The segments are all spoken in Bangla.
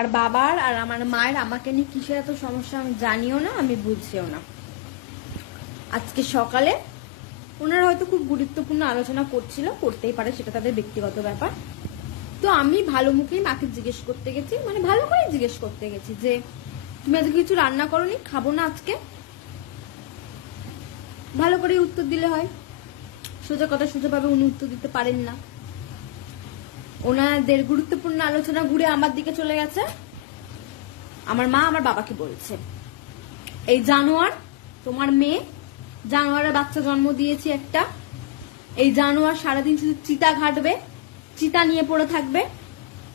আর বাবার আর আমার মায়ের আমাকে নিয়ে কিসের এত সমস্যা আমি জানিও না, আমি বুঝছিও না। আজকে সকালে ওনারা হয়তো খুব গুরুত্বপূর্ণ আলোচনা করছিল, করতেই পারে, সেটা তাদের ব্যক্তিগত ব্যাপার। তো আমি ভালো মুখেই মাকে জিজ্ঞেস করতে গেছি, মানে ভালো করে জিজ্ঞেস করতে গেছি যে তুমি আজকে কিছু রান্না করোনি, খাবো না আজকে। ভালো করে উত্তর দিলে হয়, সোজা কথা সোজাভাবে উনি উত্তর দিতে পারেন না। ওনাদের গুরুত্বপূর্ণ আলোচনা ঘুরে আমার দিকে চলে গেছে। আমার মা আমার বাবাকে বলছে, এই জানোয়ার তোমার মেয়ে, জানোয়ারের বাচ্চা জন্ম দিয়েছি একটা, এই জানোয়ার সারাদিন শুধু চিতা ঘাটবে, চিতা নিয়ে পড়ে থাকবে,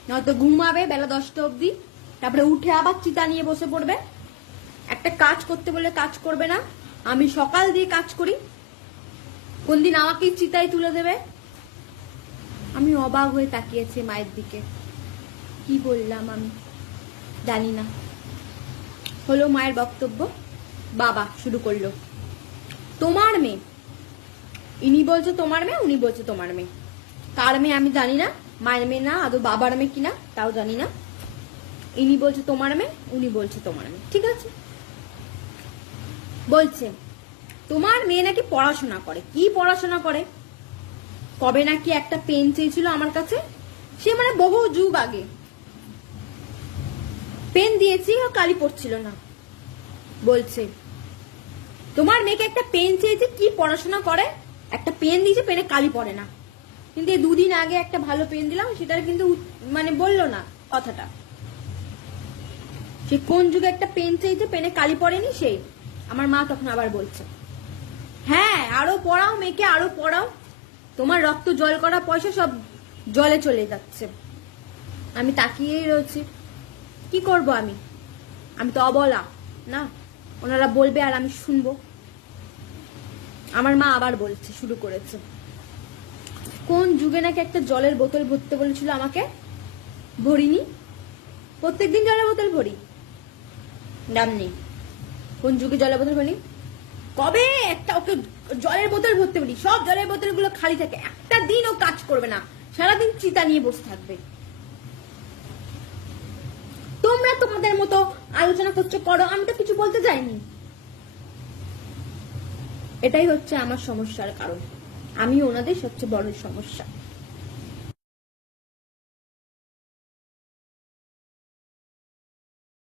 নয়তো ঘুমাবে বেলা 10টা অবধি, তারপরে উঠে আবার চিতা নিয়ে বসে পড়বে। একটা কাজ করতে বলে কাজ করবে না। আমি সকাল দিয়ে কাজ করি, কোনদিন আমাকেই চিতায় তুলে দেবে। আমি অবাক হয়ে তাকিয়েছি মায়ের দিকে, কি বললাম আমি জানি না। হলো মায়ের বক্তব্য, বাবা শুরু করলো, তোমার মেয়ে, ইনি বলছে তোমার মেয়ে, উনি বলছে তোমার মেয়ে। কার মেয়ে আমি জানি না, মায়ের মেয়ে না আদৌ বাবার মেয়ে কিনা তাও জানি না। ইনি বলছে তোমার মেয়ে, উনি বলছে তোমার মেয়ে, ঠিক আছে। বলছে তোমার মেয়ে নাকি পড়াশোনা করে, কি পড়াশোনা করে, কবে নাকি একটা পেন চেয়েছিল আমার কাছে, সে মানে বহু যুগ আগে পেন দিয়েছি, কালি পড়ছিল না। বলছে তোমার মেয়েকে একটা পেন চেয়েছে, কি পড়াশোনা করে, একটা পেন দিয়েছে, পেনে কালি পড়ে না। কিন্তু এই 2 দিন আগে একটা ভালো পেন দিলাম, সেটার কিন্তু মানে বললো না কথাটা। সে কোন যুগে একটা পেন চেয়েছে, পেনে কালি পড়েনি সেই। আমার মা তখন আবার বলছে, হ্যাঁ আরো পড়াও মেয়েকে, আরো পড়াও, তোমার রক্ত জল করা পয়সা সব জলে চলে যাচ্ছে। আমি তাকিয়েই রয়েছি, কি করব আমি তো অবলা না, ওনারা বলবে আর আমি শুনবো। আমার মা আবার বলছে, শুরু করেছে, কোন যুগে নাকি একটা জলের বোতল ভরতে বলেছিল আমাকে, ভরিনি, প্রত্যেকদিন জলের বোতল ভরি, দাম নেই। কোন যুগে জলের বোতল ভরি, কবে একটা ওকে জলের বোতল ভরতে বলি, সব জলের বোতলগুলো খালি থাকে, একটা দিন ও কাজ করবে না, সারাদিন চিতা নিয়ে বসে থাকবে। তোমরা তোমাদের মতো আলোচনা করছো করো, আমি তো কিছু বলতে চাইনি। এটাই হচ্ছে আমার সমস্যার কারণ, আমি ওনাদের সবচেয়ে বড় সমস্যা।